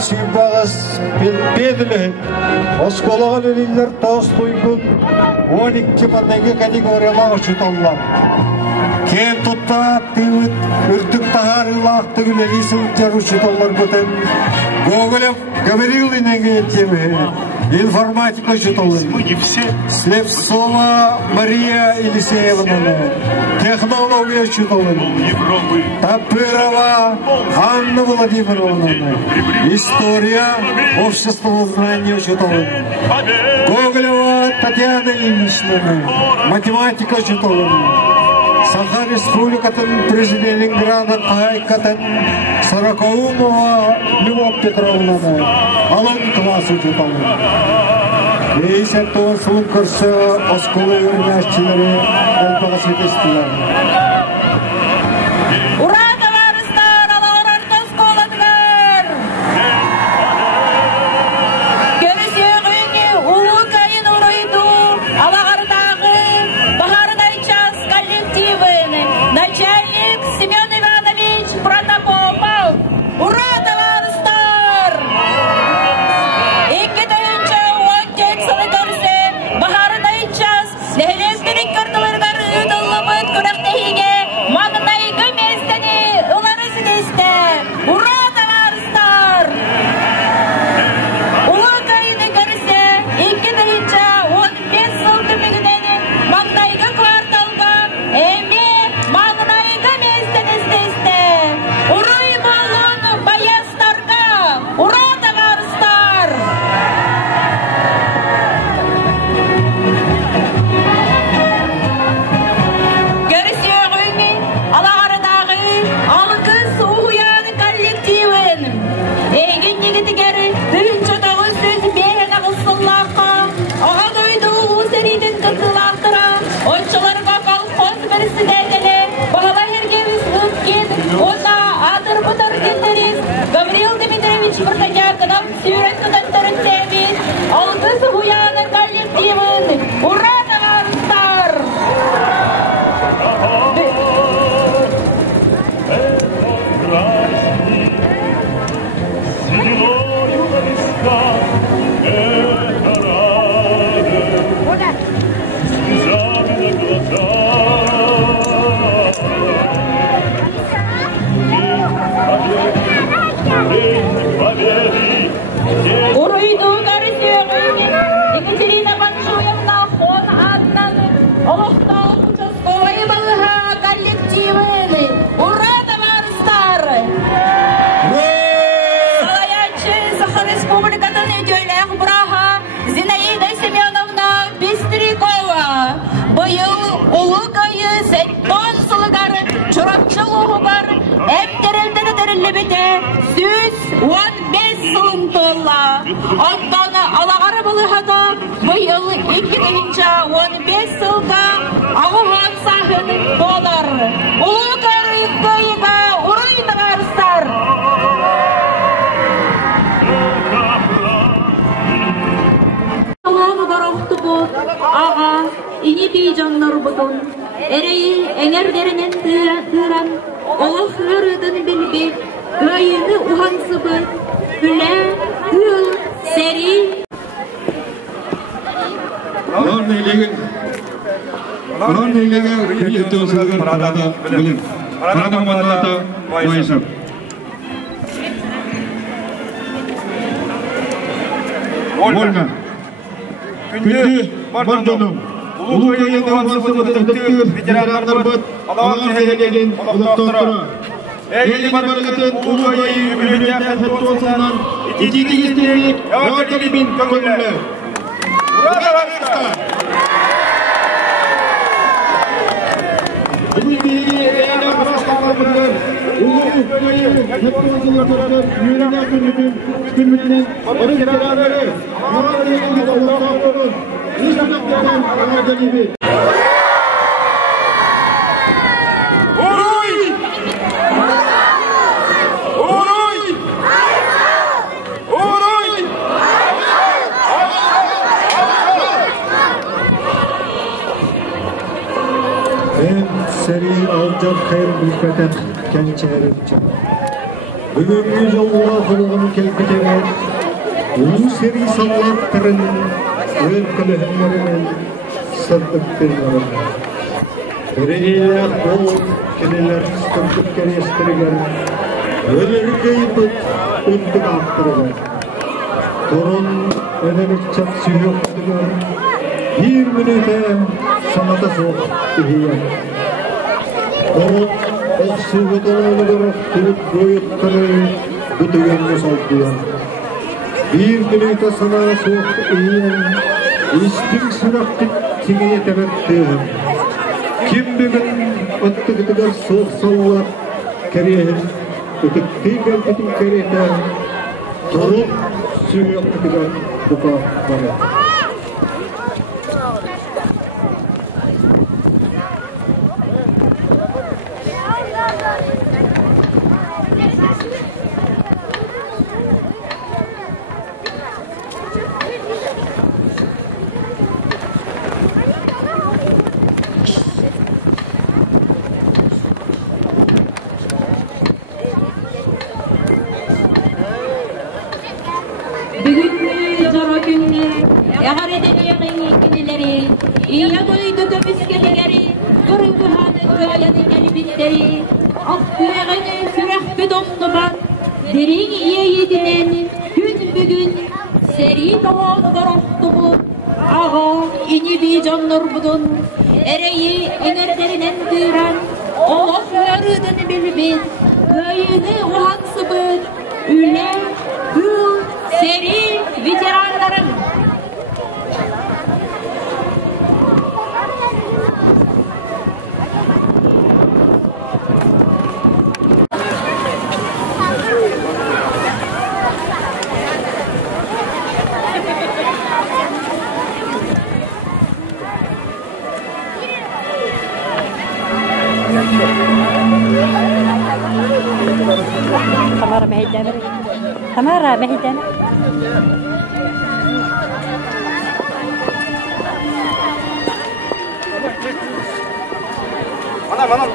süybağız bilpedili. Oskolağı leliler Толстойgun 12 bandagi kategoriyalar uçutallar. Ken tutta tivit ürtük taharılaq tügüleri sıltır uçutallar göten. Гоголев говорил и негативы. Информатика уçutallar. Слепцова Мария Елисеевна. Технология уçutallar. Тапырова Анна Владимировна. История общества знания уçutallar. Гоголева Татьяна Ильинична. Математика уçutallar. Саха Республикатын президент Ленинграда Кайкатын Сорокаумова Любовь Петровна. Алан класс уçutallar. Ейсеттон сылым көрсі осколы өрнәшчілері әлбағыс етестілер. Ура, товарищар! Алағырарды осколадығар! Көрісеғіңе ұлы кайын ұрайду алағырдағы Бахардай час коллективын начальник Семен Иванович Протопопов. Ура, товарищар! Бахардай час лехелектирик картыларгар ыдыллыбыт күрәктәһиге магнайгы местәне улары сидесте. Ура, товарищар! Улы кайны көрсә, 2015 ел түмегенән магнайгы кварталга эми магнайгы местәне сидесте. Урый болын баястарга. Ура, товарищар! Гаврил Дмитриевич Протодяконов, сүйрәткәдән төрәтәбез, алгыз уяны коллективын. Ура, товарищар! Урыйду горсегыне Екатерина Баншуевна хон атнан олохтал участковый балыга коллективыны. Ура, товарищар! Салаячы Саха Республикатын өйдейләх Браха Зинаида Семеновна Бестрикова. Быйыл улы кайы сәттон сылыгары чурапчылығы бар әмтерелдері бете 115 сылын толла. Оттаны алағары бұлығада бұйыл 2015 сылда ағуан сахын болар. Улы кайыға урай, товарищар! Алағы барақты бұл аға ине бейжанлар бұдын. Әрейі әңердерінен тыран олық ғырыдың білбе ғайыны ұғансы бұд бүлі ғыл сәрі. Алар нейлеген көйеттен сылғыр парада білім. Парада мандата байысып. Ольга. Күнді бардоным. Улы кайын ұғансы бұд өттір ветерандар бұд алағын сәйелеген ұлықтақтыра. Әйелі барғытын улы кайы үміліне әқәтті олсынан итеті естемек яғатығы мен көңілі. Ура, товарищар! Бүгін береге әйелі қарастағы бұдыр. Улы кайы әқәттіңізілер тұратын үйеріне күнмітінен ұрын керағары. Ағар егілді ұлықтақтырын. Ешбақтардан ағарды gibi. Uruy! Uruy! Uruy! Ben seri alacağım hayır bilmeden kendi çevremce. Bugünkü yoluna kuluğunu kelpetene, ulu seri sallatların öykülehlerinin sırtıktırların. Ereğiler bol, keneler sırtık kerestiriler, ölür kıyıpıt, ünlük attırırlar. Torun ödelik çatsı yoktular, bir minüte sanata soğuk ihiyen. Torun oksu butonu görüp tut boyutları bütügenle saldıyan. Bir minüte sana soğuk ihiyen, istik süraktik tine temettiğin. Kim bugün attıktıgar soğuk sallar kerehin, ötükti gelpetin kerehten, torun suyu attıktıgar buka bana. Bugünkü zor günde eğer edemeyen kinileri, iyi boydu köpüskeleri, kırıkhanın köyadın elbitleri, aklığını sürah bidonlu bak, derin iyiyedinen gün bugün seri doğan koroktu bu. Ağa ini bir canlar budun, ereği enerlerinen dıran, oğuzlarıdın bilbit, köyünü uhansı bıt, üle, bu seri veteranlarım. Tamara meydana. Tamara meydana. Mana.